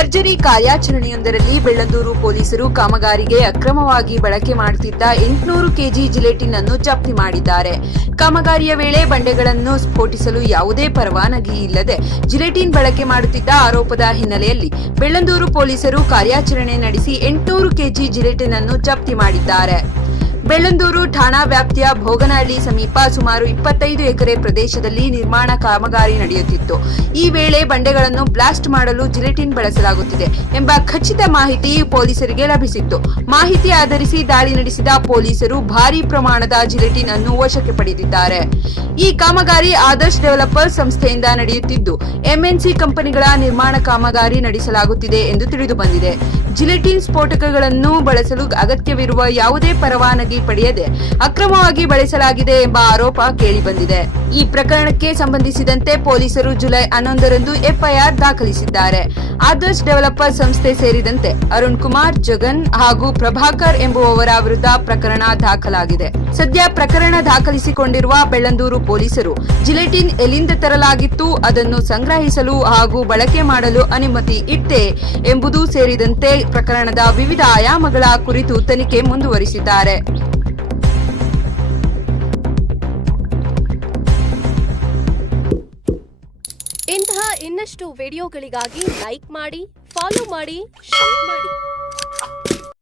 ಭರ್ಜರಿ ಕಾರ್ಯಾಚರಣೆಯೊಂದರಲ್ಲಿ ಬೆಳ್ಳಂದೂರು ಪೊಲೀಸರು ಕಾಮಗಾರಿಗೆ ಅಕ್ರಮವಾಗಿ ಬಳಕೆ ಮಾಡುತ್ತಿದ್ದ 800 ಕೆಜಿ ಜಿಲೆಟಿನ್ ಅನ್ನು ಜಪ್ತಿ ಮಾಡಿದ್ದಾರೆ. ಕಾಮಗಾರಿಯ ವೇಳೆ ಬಂಡೆಗಳನ್ನು ಸ್ಫೋಟಿಸಲು ಯಾವುದೇ ಪರವಾನಗಿ ಇಲ್ಲದೆ ಜಿಲೆಟಿನ್ ಬಳಕೆ ಮಾಡುತ್ತಿದ್ದ ಆರೋಪದ ಹಿನ್ನೆಲೆಯಲ್ಲಿ ಬೆಳ್ಳಂದೂರು ಪೊಲೀಸರು ಕಾರ್ಯಾಚರಣೆ ನಡೆಸಿ 800 ಕೆಜಿ ಜಿಲೆಟಿನ್ ಅನ್ನು ಜಪ್ತಿ ಮಾಡಿದ್ದಾರೆ. ಬೆಳ್ಳಂದೂರು ಠಾಣಾ ವ್ಯಾಪ್ತಿಯ ಭೋಗನಹಳ್ಳಿ ಸಮೀಪ ಸುಮಾರು 25 ಎಕರೆ ಪ್ರದೇಶದಲ್ಲಿ ನಿರ್ಮಾಣ ಕಾಮಗಾರಿ ನಡೆಯುತ್ತಿತ್ತು. ಈ ವೇಳೆ ಬಂಡೆಗಳನ್ನು ಬ್ಲಾಸ್ಟ್ ಮಾಡಲು ಜಿಲೆಟಿನ್ ಬಳಸಲಾಗುತ್ತಿದೆ ಎಂಬ ಖಚಿತ ಮಾಹಿತಿ ಪೊಲೀಸರಿಗೆ ಲಭಿಸಿತ್ತು. ಮಾಹಿತಿ ಆಧರಿಸಿ ದಾಳಿ ನಡೆಸಿದ ಪೊಲೀಸರು ಭಾರೀ ಪ್ರಮಾಣದ ಜಿಲೆಟಿನ್ ಅನ್ನು ವಶಕ್ಕೆ ಪಡೆದಿದ್ದಾರೆ. ಈ ಕಾಮಗಾರಿ ಆದರ್ಶ್ ಡೆವಲಪರ್ಸ್ ಸಂಸ್ಥೆಯಿಂದ ನಡೆಯುತ್ತಿದ್ದು ಎಂಎನ್ಸಿ ಕಂಪನಿಗಳ ನಿರ್ಮಾಣ ಕಾಮಗಾರಿ ನಡೆಸಲಾಗುತ್ತಿದೆ ಎಂದು ತಿಳಿದುಬಂದಿದೆ. ಜಿಲೆಟಿನ್ ಸ್ಫೋಟಕಗಳನ್ನು ಬಳಸಲು ಅಗತ್ಯವಿರುವ ಯಾವುದೇ ಪರವಾನಗಿ ಪಡೆಯದೆ ಅಕ್ರಮವಾಗಿ ಬಳಸಲಾಗಿದೆ ಎಂಬ ಆರೋಪ ಕೇಳಿಬಂದಿದೆ. ಈ ಪ್ರಕರಣಕ್ಕೆ ಸಂಬಂಧಿಸಿದಂತೆ ಪೊಲೀಸರು ಜುಲೈ 11ರಂದು ಎಫ್ಐಆರ್ ದಾಖಲಿಸಿದ್ದಾರೆ. ಆದರ್ಶ್ ಡೆವಲಪರ್ ಸಂಸ್ಥೆ ಸೇರಿದಂತೆ ಅರುಣ್ ಕುಮಾರ್, ಜಗನ್ ಹಾಗೂ ಪ್ರಭಾಕರ್ ಎಂಬುವವರ ವಿರುದ್ಧ ಪ್ರಕರಣ ದಾಖಲಾಗಿದೆ. ಸದ್ಯ ಪ್ರಕರಣ ದಾಖಲಿಸಿಕೊಂಡಿರುವ ಬೆಳ್ಳಂದೂರು ಪೊಲೀಸರು ಜಿಲೆಟಿನ್ ಎಲ್ಲಿಂದ ತರಲಾಗಿತ್ತು, ಅದನ್ನು ಸಂಗ್ರಹಿಸಲು ಹಾಗೂ ಬಳಕೆ ಮಾಡಲು ಅನುಮತಿ ಇತ್ತೇ ಎಂಬುದು ಸೇರಿದಂತೆ ಪ್ರಕರಣದ ವಿವಿಧ ಆಯಾಮಗಳ ಕುರಿತು ತನಿಖೆ ಮುಂದುವರಿಸಿದ್ದಾರೆ. ಇಂತಹ ಇನ್ನಷ್ಟು ವಿಡಿಯೋಗಳಿಗಾಗಿ ಲೈಕ್ ಮಾಡಿ, ಫಾಲೋ ಮಾಡಿ, ಶೇರ್ ಮಾಡಿ.